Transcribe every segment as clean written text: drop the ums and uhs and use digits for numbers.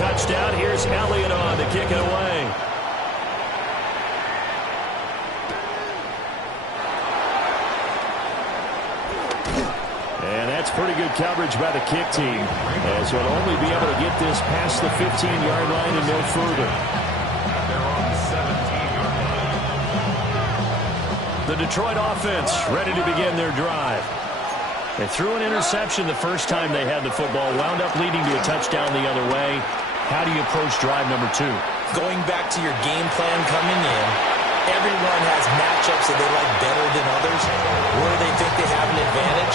touchdown. Here's Elliott on to kick it away. And that's pretty good coverage by the kick team, as he'll only be able to get this past the 15-yard line and no further. The Detroit offense ready to begin their drive. They threw an interception the first time they had the football, wound up leading to a touchdown the other way. How do you approach drive number 2? Going back to your game plan coming in, everyone has matchups that they like better than others. Where they think they have an advantage,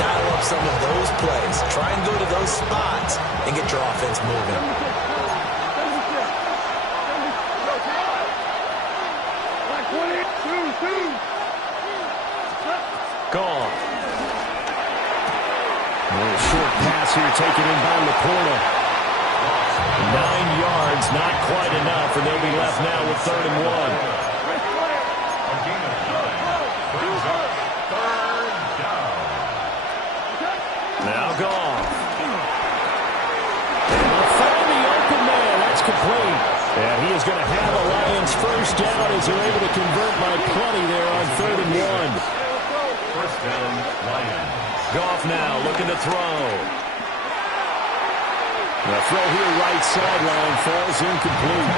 dial up some of those plays. Try and go to those spots and get your offense moving. Gone. A little short pass here taken in by Laporta. 9 yards, not quite enough, and they'll be left now with 3rd and 1. Now Goff. And they'll find the open man. That's complete. And he is going to have a Lions first down as they're able to convert by plenty there on 3rd and 1. First down, Lions. Goff now looking to throw. The throw here right sideline falls incomplete.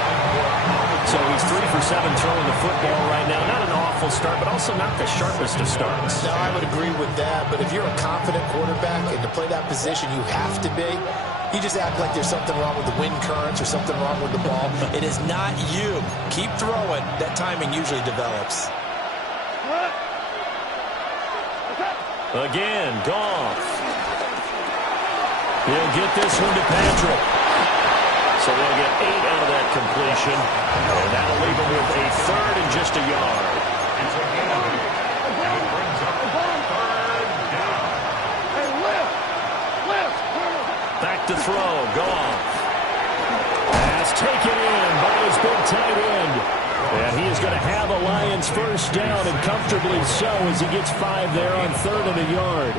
So he's 3 for 7 throwing the football right now. Not an awful start, but also not the sharpest of starts. No, I would agree with that. But if you're a confident quarterback and to play that position, you have to be. You just act like there's something wrong with the wind currents or something wrong with the ball. It is not you. Keep throwing. That timing usually develops. Again, Goff. He'll get this one to Patrick. So they'll get 8 out of that completion. And that'll leave him with a 3rd and just a yard. Back to throw, Goff. Pass taken in by his big tight end. And he is going to have a Lions first down, and comfortably so, as he gets 5 there on 3rd and a yard.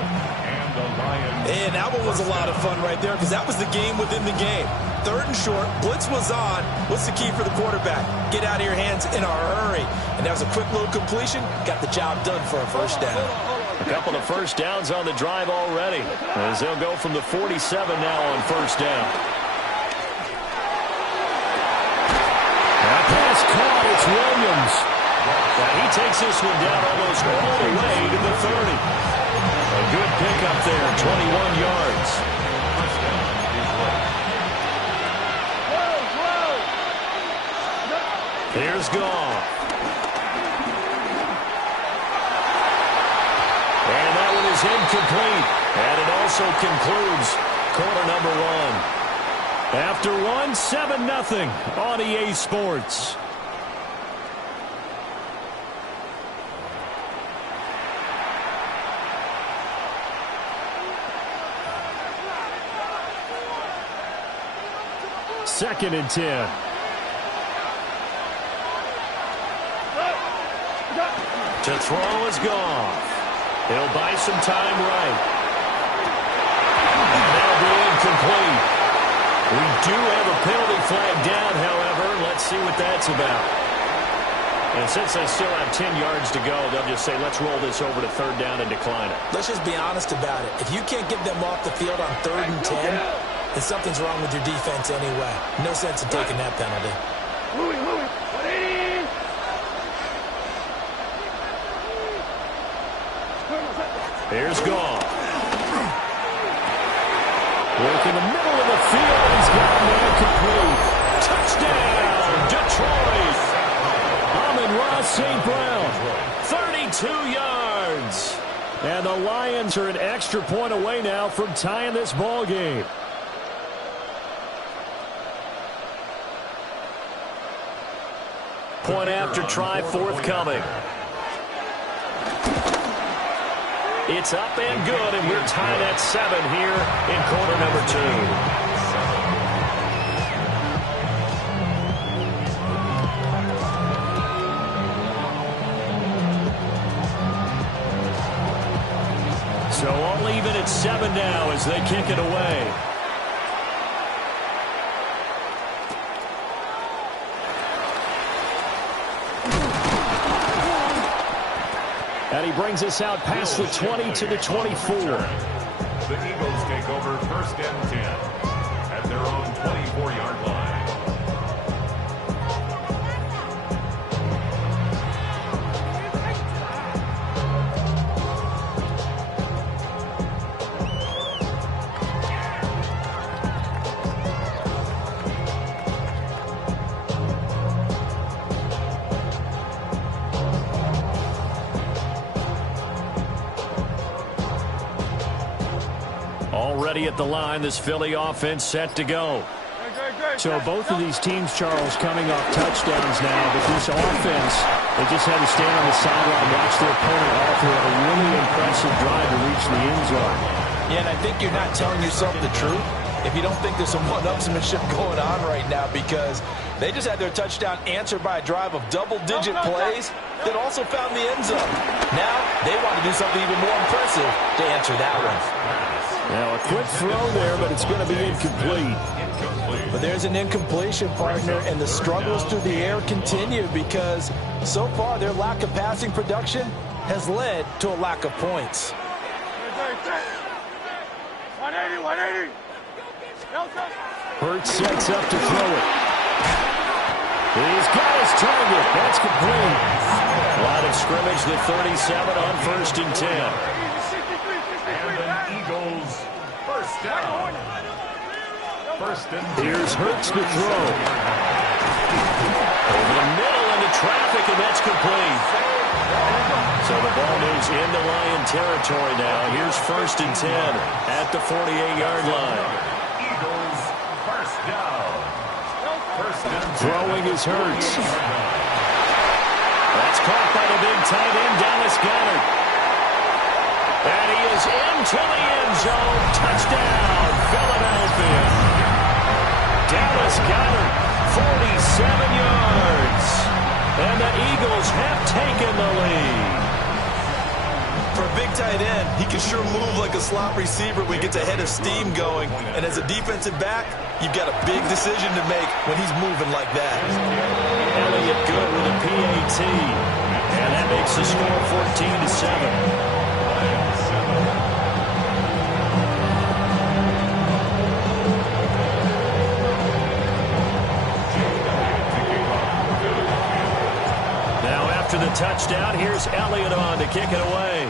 And that one was a lot of fun right there, because that was the game within the game. 3rd and short, blitz was on. What's the key for the quarterback? Get out of your hands in a hurry. And that was a quick little completion. Got the job done for a first down. A couple of first downs on the drive already, as they'll go from the 47 now on first down. That pass caught. It's Williams. Now he takes this one down almost all the way to the 30. A good pickup there, 21 yards. Here's Goff. And that one is incomplete. And it also concludes quarter number 1. After 1, 7-0 on EA Sports. Second and 10. To throw is Goff. He'll buy some time right. And that'll be incomplete. We do have a penalty flag down, however. Let's see what that's about. And since they still have 10 yards to go, they'll just say, let's roll this over to 3rd down and decline it. Let's just be honest about it. If you can't get them off the field on 3rd and 10, then something's wrong with your defense anyway. No sense in taking that penalty. Here's Goff. Work in the middle of the field. He's got a man complete. Touchdown, Detroit. Amon-Ra St. Brown, 32 yards. And the Lions are an extra point away now from tying this ball game. Point after try forthcoming. It's up and good, and we're tied at 7 here in quarter number 2. So all even at 7 now as they kick it away. And he brings us out past the 20 to the 24. The Eagles take over 1st and 10 at their own 24-yard line. Already at the line, this Philly offense set to go. So both of these teams, Charles, coming off touchdowns now, but this offense, they just had to stand on the sideline, watch their opponent offer a really impressive drive to reach the end zone. Yeah, and I think you're not telling yourself the truth if you don't think there's some one-upsmanship going on right now, because they just had their touchdown answered by a drive of double-digit plays that also found the end zone. Now they want to do something even more impressive to answer that one. Now a quick throw there, but it's going to be incomplete. But there's an incompletion, partner, and the struggles through the air continue because so far their lack of passing production has led to a lack of points. 180. Hurts sets up to throw it. He's got his target. That's complete. Line of scrimmage, the 37 on 1st and 10. And the Eagles, 1st down. 1st and 10. Here's Hurts to throw. Over the middle into traffic, and that's complete. So the ball moves into Lion territory now. Here's 1st and 10 at the 48-yard line. Eagles, 1st down. 1st and 10. Throwing is Hurts. That's caught by the big tight end, Dallas Goedert. And he is into the end zone. Touchdown, Philadelphia. Dallas Goedert, 47 yards. And the Eagles have taken the lead. For a big tight end, he can sure move like a slot receiver when he gets a head of steam going. And as a defensive back, you've got a big decision to make when he's moving like that. Elliott good with a PAT. And that makes the score 14-7. After the touchdown, here's Elliott on to kick it away.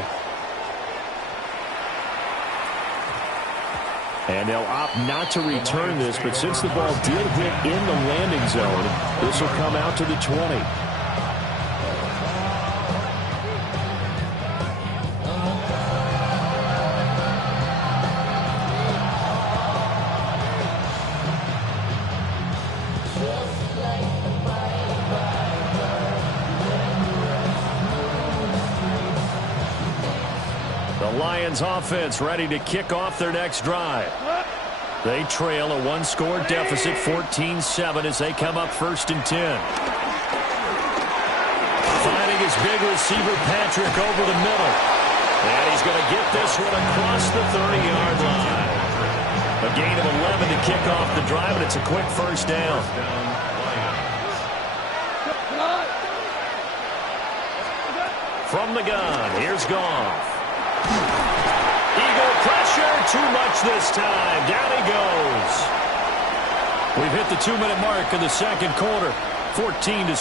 And they'll opt not to return this, but since the ball did hit in the landing zone, this will come out to the 20. Lions offense ready to kick off their next drive. They trail a one-score deficit, 14-7, as they come up 1st and 10. Finding his big receiver, Patrick, over the middle. And he's going to get this one across the 30-yard line. A gain of 11 to kick off the drive, and it's a quick 1st down. From the gun, here's Goff. Eagle pressure, too much this time. Down he goes. We've hit the 2-minute mark in the second quarter, 14-7.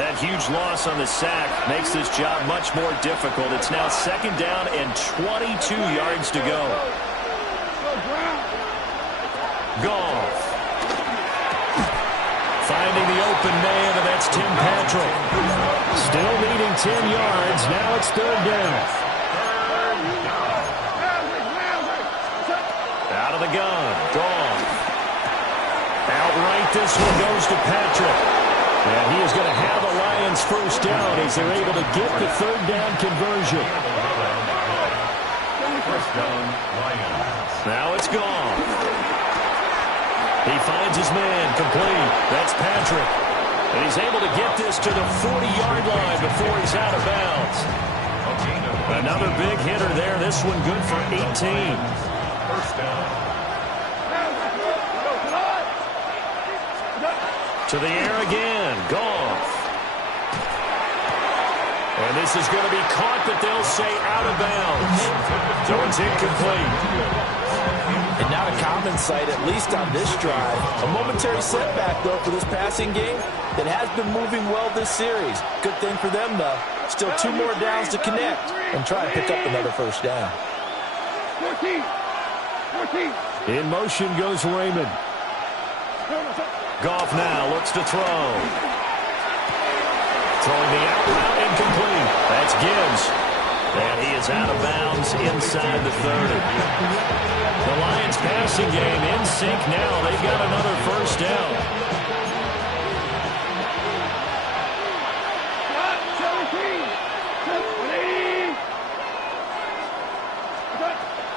That huge loss on the sack makes this job much more difficult. It's now 2nd down and 22 yards to go. Goff. Finding the open man, and that's Tim Patrick. Still needing 10 yards. Now it's 3rd down. Out of the gun, Goff. Outright, this one goes to Patrick. And he is going to have the Lions 1st down as they're able to get the 3rd down conversion. 1st down, Lions. Now it's Goff. He finds his man, complete. That's Patrick. And he's able to get this to the 40-yard line before he's out of bounds. Another big hitter there. This one good for 18. 1st down. To the air again, Goff. And And this is going to be caught, but they'll say out of bounds. So it's incomplete. And not a common sight, at least on this drive. A momentary setback, though, for this passing game that has been moving well this series. Good thing for them, though. Still 2 more downs to connect and try and pick up another first down. 14. In motion goes Raymond. Goff now looks to throw. Throwing the out route, incomplete. That's Gibbs. And he is out of bounds inside the 30. The Lions passing game in sync now. They've got another first down.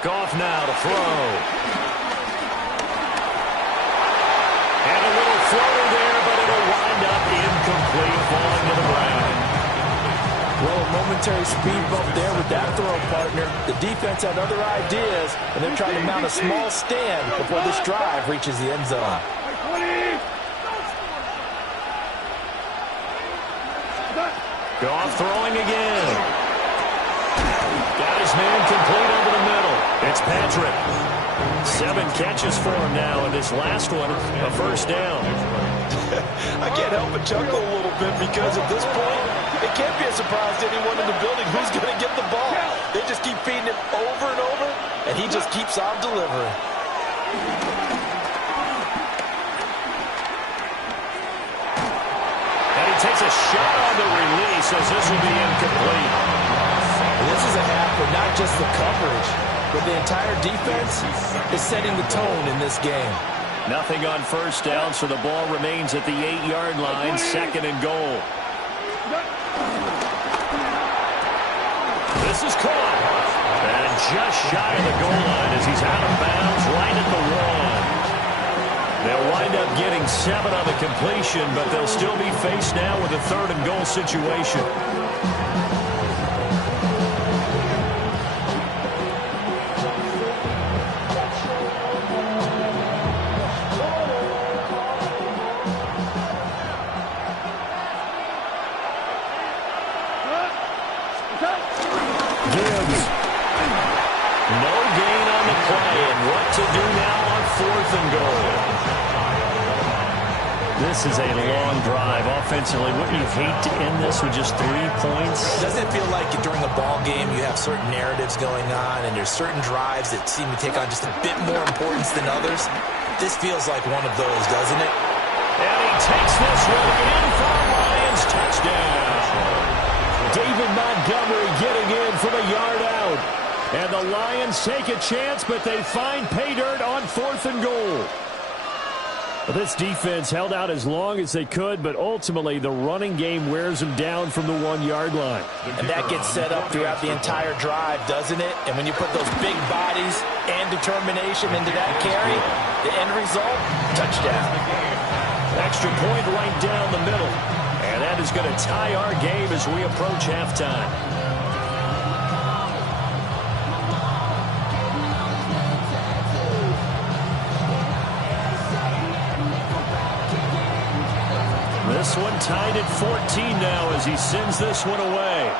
Goff now to throw. And a little floater there, but it'll wind up incomplete, falling to the ground. Well, a momentary speed bump there with that throw, partner. The defense had other ideas, and they're trying to mount a small stand before this drive reaches the end zone. Goff throwing again. Got his man complete over the middle. It's Patrick. 7 catches for him now, and this last one, a first down. I can't help but chuckle a little bit because at this point, it can't be a surprise to anyone in the building who's going to get the ball. They just keep feeding it over and over, and he just keeps on delivering. And he takes a shot on the release as this will be incomplete. This is a half where not just the coverage, but the entire defense is setting the tone in this game. Nothing on first down, so the ball remains at the 8-yard line, 2nd and goal. This is caught. And just shy of the goal line as he's out of bounds right at the 1. They'll wind up getting 7 on the completion, but they'll still be faced now with a 3rd and goal situation. Gibbs. No gain on the play, and what to do now on 4th and goal. This is a long drive offensively. Wouldn't you hate to end this with just 3 points? Doesn't it feel like during a ball game you have certain narratives going on and there's certain drives that seem to take on just a bit more importance than others? This feels like one of those, doesn't it? And he takes this one in for a Lions touchdown. David Montgomery getting in from a yard out. And the Lions take a chance, but they find pay dirt on 4th and goal. Well, this defense held out as long as they could, but ultimately the running game wears them down from the 1-yard line. And that gets set up throughout the entire drive, doesn't it? And when you put those big bodies and determination into that carry, the end result, touchdown. Extra point right down the middle. And that is going to tie our game as we approach halftime. This one tied at 14 now as he sends this one away.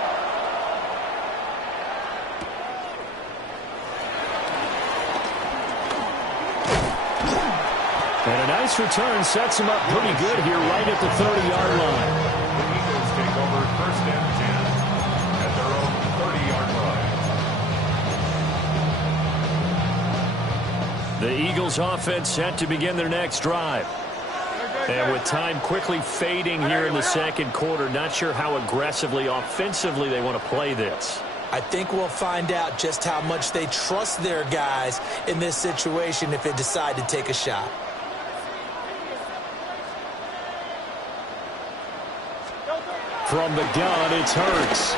And a nice return sets him up pretty good here right at the 30-yard line. The Eagles take over 1st and 10 at their own 30-yard line. The Eagles offense set to begin their next drive. And with time quickly fading here in the 2nd quarter, not sure how aggressively, offensively they want to play this. I think we'll find out just how much they trust their guys in this situation if they decide to take a shot. From the gun, it's Hurts.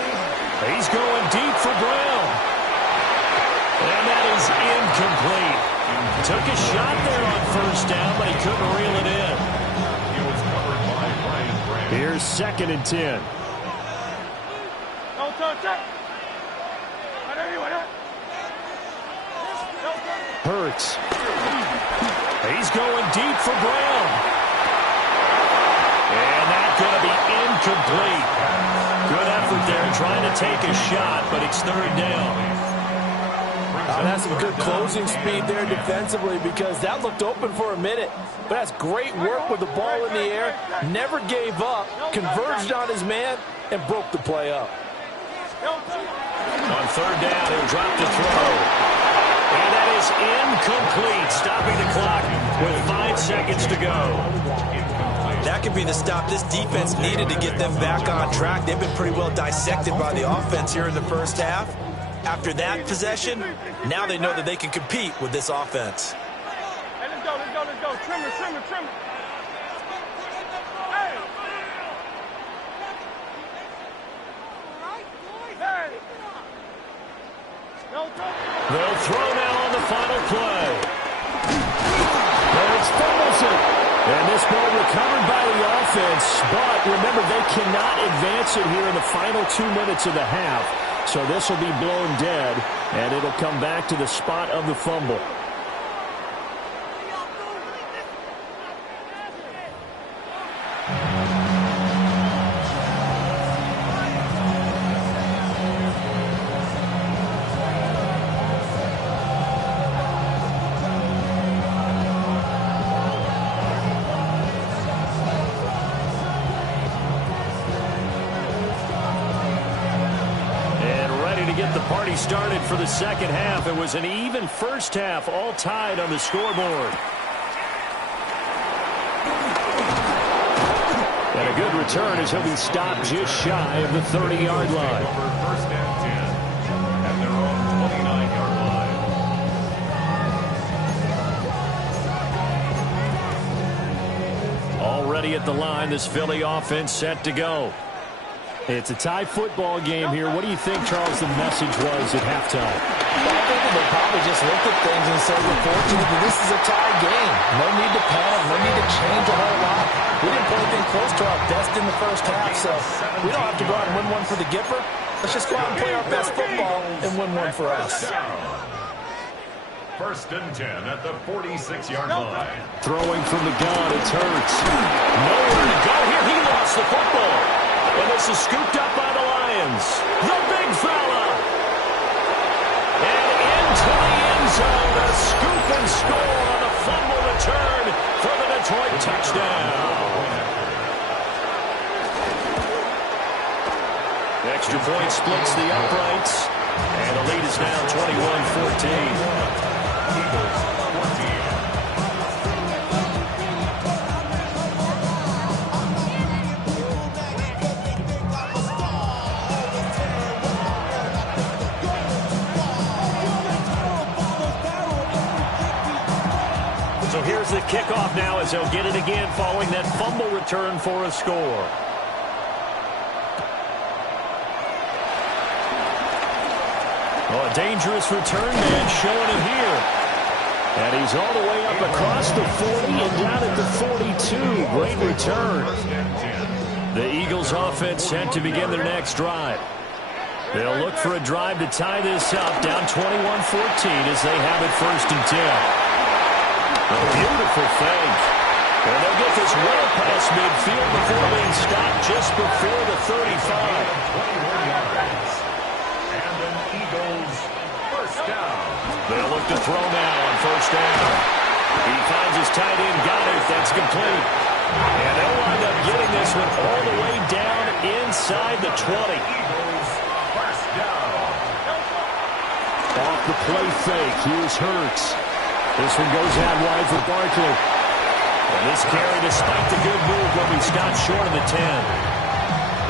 He's going deep for Brown. And that is incomplete. Took a shot there on 1st down, but he couldn't reel it in. He was covered by Brian Branch. Here's 2nd and 10. Hurts. He's going deep for Brown. And that's going to be incomplete. Good effort there trying to take a shot, but it's third down. That's some good closing speed there defensively because that looked open for a minute. But that's great work with the ball in the air. Never gave up, converged on his man, and broke the play up. On third down, he'll drop to throw. And that is incomplete, stopping the clock with 5 seconds to go. That could be the stop this defense needed to get them back on track. They've been pretty well dissected by the offense here in the first half. After that possession, now they know that they can compete with this offense. Hey, let's go, let's go, let's go. Trimmer, trimmer, trimmer. Hey! Hey! No, They'll throw now on the final play. It's Ferguson. And this ball recovered by the offense, but remember, they cannot advance it here in the final 2 minutes of the half. So this will be blown dead, and it'll come back to the spot of the fumble. Started for the second half. It was an even first half, all tied on the scoreboard. And a good return as he'll be stopped just shy of the 30-yard line. First and 10 at their own 29-yard line. Already at the line, this Philly offense set to go. It's a tie football game here. What do you think, Charles, the message was at halftime? Well, I think they probably just looked at things and said, we're fortunate that this is a tie game. No need to panic. No need to change a whole lot. We didn't play anything close to our best in the first half, so we don't have to go out and win one for the Gipper. Let's just go out and play our best football and win one for us. First and 10 at the 46-yard line. Throwing from the gun, it's Hurts. Nowhere to go here. He lost the football. And this is scooped up by the Lions. The big fella. And into the end zone. A scoop and score on the fumble return for the Detroit touchdown. Extra point splits the uprights. And the lead is now 21-14. Eagles 14. So here's the kickoff now as they'll get it again following that fumble return for a score. Oh, a dangerous return man showing it here. And he's all the way up across the 40 and down at the 42. Great return. The Eagles offense set to begin their next drive. They'll look for a drive to tie this up, down 21-14 as they have it first and 10. A beautiful fake. And they'll get this well past midfield before being stopped just before the 35. 21 yards. And an Eagles first down. They'll look to throw now on first down. He finds his tight end, got it. That's complete. And they'll wind up getting this one all the way down inside the 20. Eagles first down. Off the play fake, here's Hurts. This one goes out wide for Barkley. And this carry, despite the good move, will be stopped short of the 10.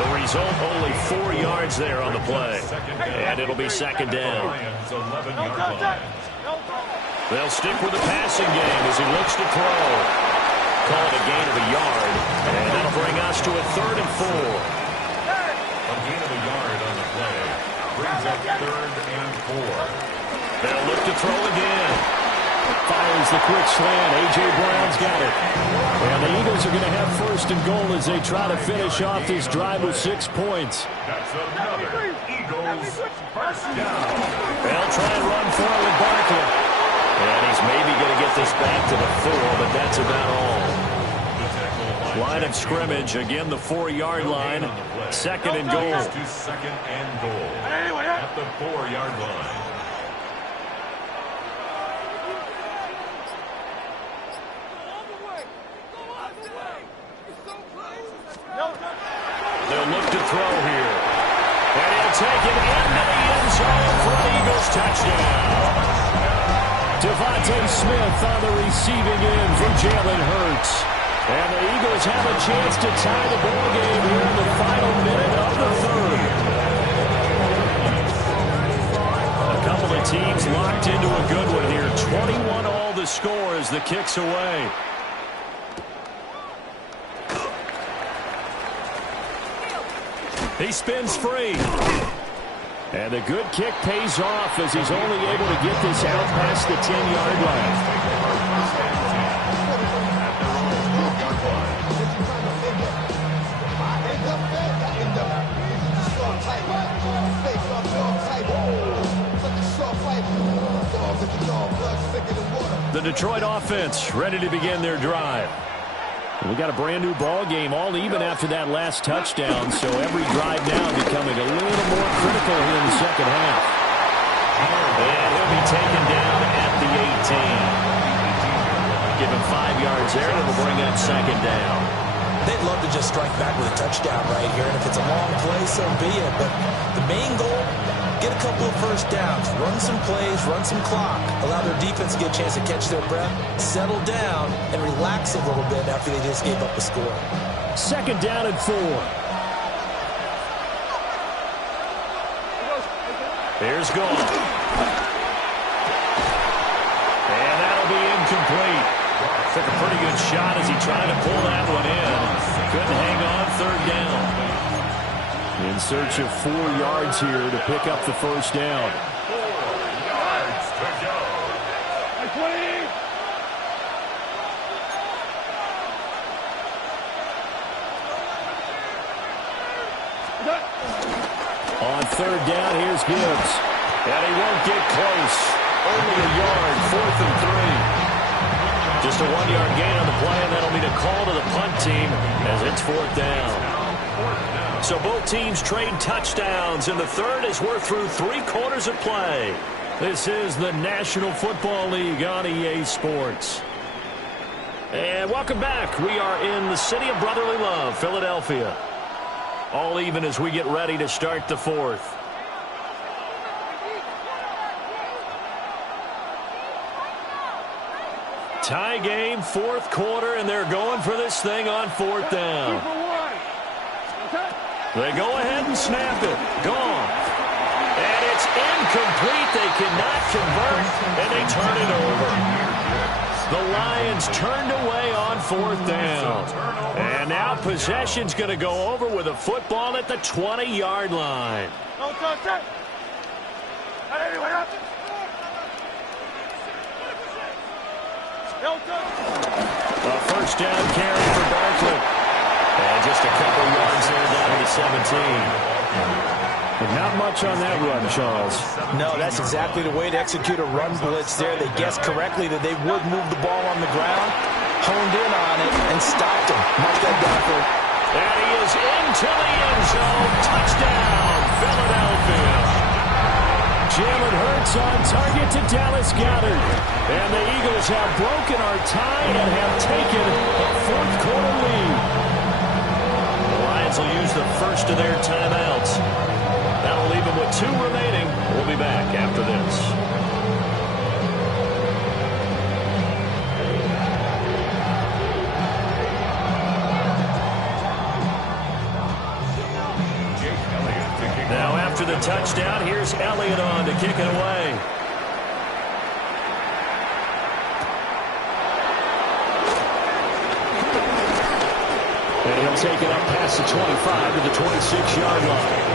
The result, only 4 yards there on the play. And it'll be second down. Lions 11-yard line. They'll stick with the passing game as he looks to throw. Call it a gain of a yard. And that'll bring us to a 3rd and 4. A gain of a yard on the play. Brings up 3rd and 4. They'll look to throw again. Fires the quick slant. A.J. Brown's got it. And the Eagles are going to have first and goal as they try to finish off this drive with 6 points. That's another Eagles first down. They'll try and run forward Barkley. And he's maybe going to get this back to the 4, but that's about all. The tackle Line of scrimmage, again the 4-yard line. Second and goal. To second and goal at the 4-yard line. They'll look to throw here. And he'll take it into the end zone for an Eagles touchdown. Devontae Smith on the receiving end from Jalen Hurts. And the Eagles have a chance to tie the ball game here in the final minute of the third. A couple of teams locked into a good one here. 21 all the score as the kick's away. He spins free. And the good kick pays off as he's only able to get this out past the 10-yard line. The Detroit offense ready to begin their drive. We got a brand new ball game, all even after that last touchdown, so every drive now becoming a little more critical here in the second half. And he'll be taken down at the 18. Give him 5 yards there, and it'll bring up second down. They'd love to just strike back with a touchdown right here, and if it's a long play, so be it. But the main goal, get a couple of first downs, run some plays, run some clock, allow their defense to get a chance to catch their breath, settle down, and relax a little bit after they just gave up a score. Second down and 4. Here's Goff. And that'll be incomplete. Took a pretty good shot as he tried to pull that one in. Couldn't hang on, third down. In search of 4 yards here to pick up the first down. 4 yards to go. On third down, here's Gibbs. And he won't get close. Only a yard, 4th and 3. Just a 1-yard gain on the play, and that'll mean a call to the punt team as it's 4th down. So both teams trade touchdowns, and the third as we're through 3 quarters of play. This is the National Football League on EA Sports. And welcome back. We are in the city of brotherly love, Philadelphia. All even as we get ready to start the fourth. Tie game, 4th quarter, and they're going for this thing on 4th down. They go ahead and snap it. Gone. And it's incomplete. They cannot convert, and they turn it over. The Lions turned away on 4th down. And now possession's going to go over with a football at the 20-yard line. A first down carry for Barkley. And just a couple yards there down to the 17. But not much on that run, Charles. No, that's exactly the way to execute a run blitz there. They guessed correctly that they would move the ball on the ground, honed in on it, and stopped him. Mark that down for him. And he is into the end zone. Touchdown, Philadelphia. Jalen Hurts on target to Dallas Goedert. And the Eagles have broken our tie and have taken a 4th quarter lead. The Lions will use the first of their timeouts. That'll leave them with 2 remaining. We'll be back after this. Now after the touchdown, here's Elliott on to kick it away. And he'll take it up past the 25 to the 26-yard line.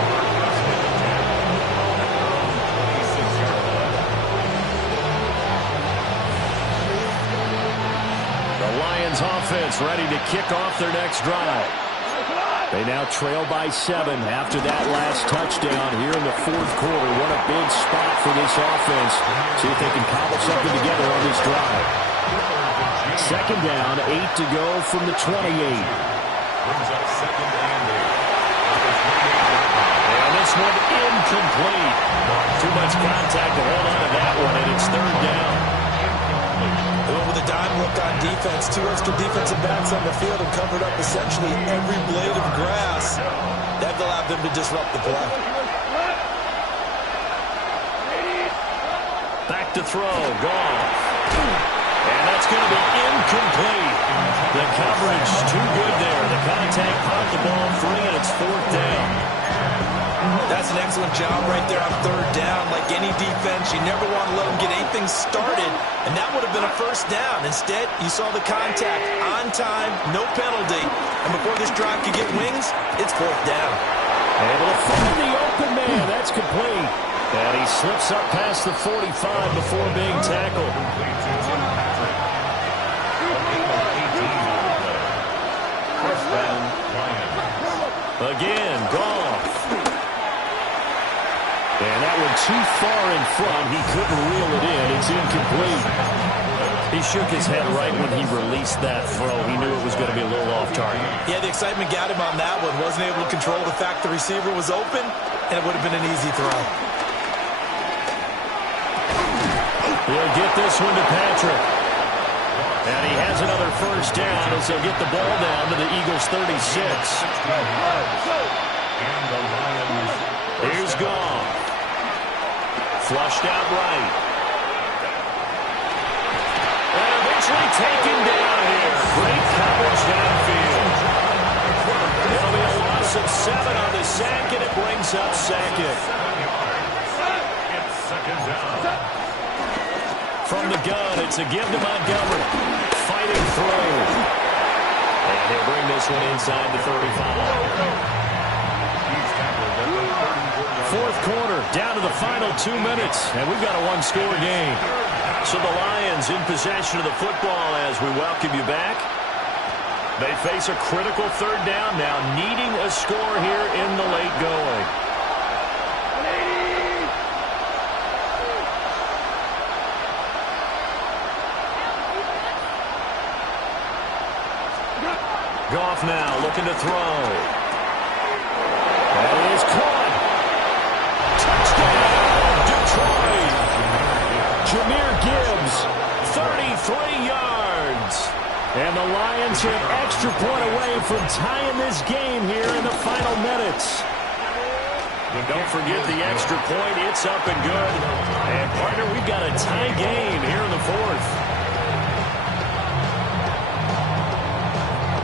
Offense ready to kick off their next drive. They now trail by 7 after that last touchdown here in the 4th quarter. What a big spot for this offense. See if they can cobble something together on this drive. Second down, 8 to go from the 28. Brings up second and 8. And this one incomplete. Too much contact to hold on to that one, and it's third down. With a dime look on defense, 2 extra defensive backs on the field and covered up essentially every blade of grass. That allowed them to disrupt the play. Back to throw, Goff. And that's going to be incomplete. The coverage too good there. The contact caught the ball free, and it's fourth down. That's an excellent job right there on third down. Like any defense, you never want to let them get anything started, and that would have been a first down. Instead, you saw the contact on time, no penalty, and before this drive could get wings, it's fourth down. Able to find the open man. That's complete. And he slips up past the 45 before being tackled. Again, Goff. And that one too far in front. He couldn't reel it in. It's incomplete. He shook his head right when he released that throw. He knew it was going to be a little off target. Yeah, the excitement got him on that one. Wasn't able to control the fact the receiver was open, and it would have been an easy throw. He'll get this one to Patrick. And he has another first down as he'll get the ball down to the Eagles' 36. Here's Goff. Flushed out right. And eventually taken down here. Great coverage downfield. It'll be a loss of 7 on the sack, and it brings up second. It's second down. From the gun, it's a give to Montgomery. Fighting through. And he'll bring this one inside the 35. Fourth quarter, down to the final 2 minutes, and we've got a one-score game. So the Lions in possession of the football as we welcome you back. They face a critical third down now, needing a score here in the late going. Goff now looking to throw. That is caught. Touchdown, Detroit. Jahmyr Gibbs, 33 yards. And the Lions are an extra point away from tying this game here in the final minutes. But don't forget the extra point. It's up and good. And, partner, we've got a tie game here in the fourth.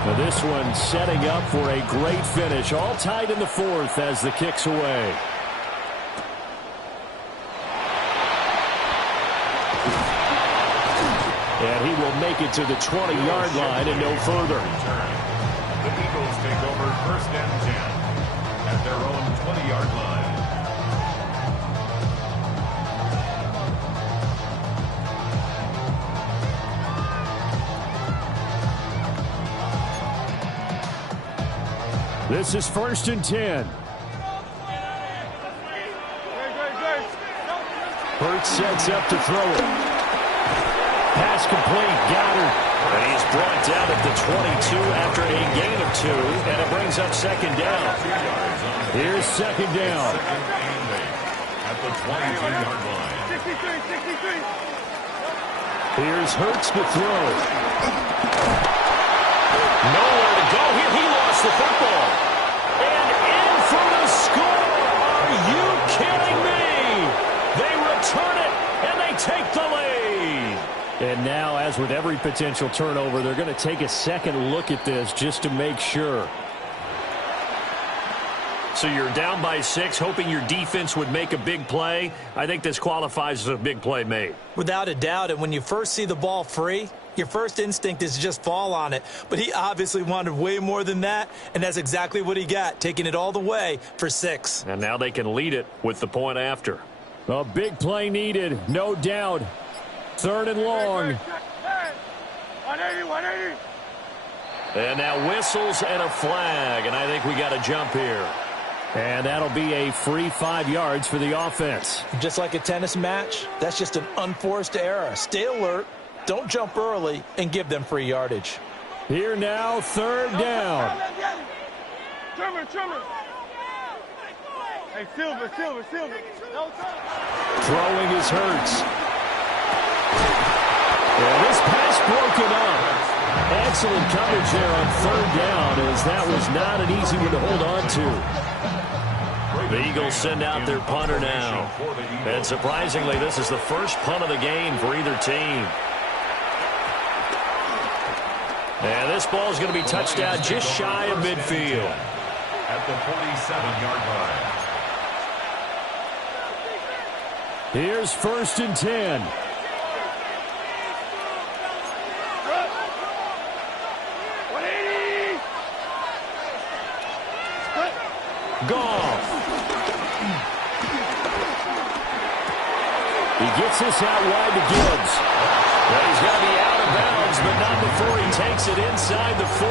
Now this one setting up for a great finish. All tied in the fourth as the kick's away. And he will make it to the 20-yard line and no further. The Eagles take over first and 10 at their own 20-yard line. This is first and 10. Hurts sets up to throw it. Pass complete. Goddard. And he's brought down at the 22 after a gain of 2, and it brings up second down. Here's second down. At the 22-yard line. 63. Here's Hurts to throw. Nowhere to go here. He lost the football. And in for the score. Are you kidding me? They return it, and they take the lead. And now, as with every potential turnover, they're going to take a second look at this just to make sure. So you're down by 6, hoping your defense would make a big play. I think this qualifies as a big play made. Without a doubt, and when you first see the ball free, your first instinct is to just fall on it. But he obviously wanted way more than that, and that's exactly what he got, taking it all the way for 6. And now they can lead it with the point after. A big play needed, no doubt. Third and long. 180. And now whistles and a flag, and I think we got a jump here. And that'll be a free 5 yards for the offense. Just like a tennis match, that's just an unforced error. Stay alert, Don't jump early and give them free yardage. Here now, third down. Trimmer. Hey, Silver. No time. Throwing is Hurts. And this pass broken up. Excellent coverage there on third down, as that was not an easy one to hold on to. The Eagles send out their punter now. And surprisingly, this is the first punt of the game for either team. And this ball is going to be touched down just shy of midfield. At the 47-yard line. Here's 1st and 10. Goff. He gets this out wide to Gibbs. Well, he's got to be out of bounds, but not before he takes it inside the 40.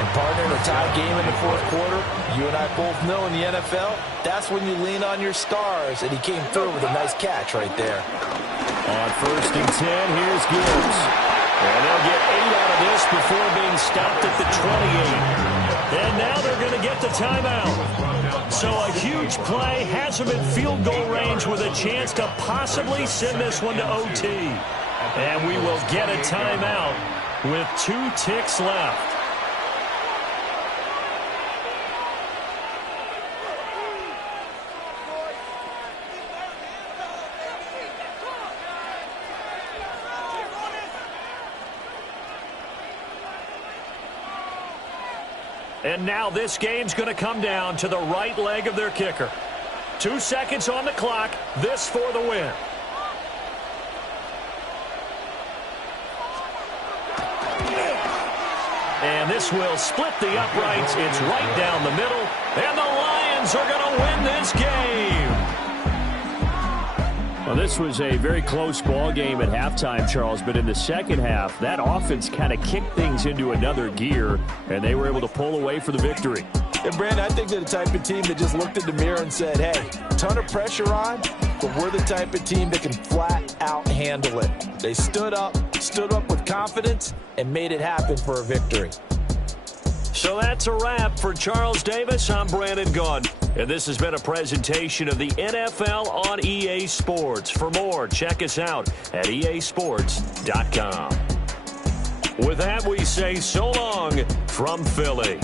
And partner, in a tie game in the fourth quarter, you and I both know in the NFL, that's when you lean on your stars, and he came through with a nice catch right there. On 1st and 10, here's Gibbs. And they'll get 8 out of this before being stopped at the 28. And now they're going to get the timeout. So a huge play has them in field goal range with a chance to possibly send this one to OT. And we will get a timeout with 2 ticks left. And now this game's going to come down to the right leg of their kicker. 2 seconds on the clock. This for the win. And this will split the uprights. It's right down the middle. And the Lions are going to win this game. Well, this was a very close ball game at halftime, Charles, but in the second half, that offense kind of kicked things into another gear, and they were able to pull away for the victory. And, Brandon, I think they're the type of team that just looked in the mirror and said, hey, ton of pressure on, but we're the type of team that can flat out handle it. They stood up with confidence, and made it happen for a victory. So that's a wrap for Charles Davis. I'm Brandon Gunn. And this has been a presentation of the NFL on EA Sports. For more, check us out at easports.com. With that, we say so long from Philly.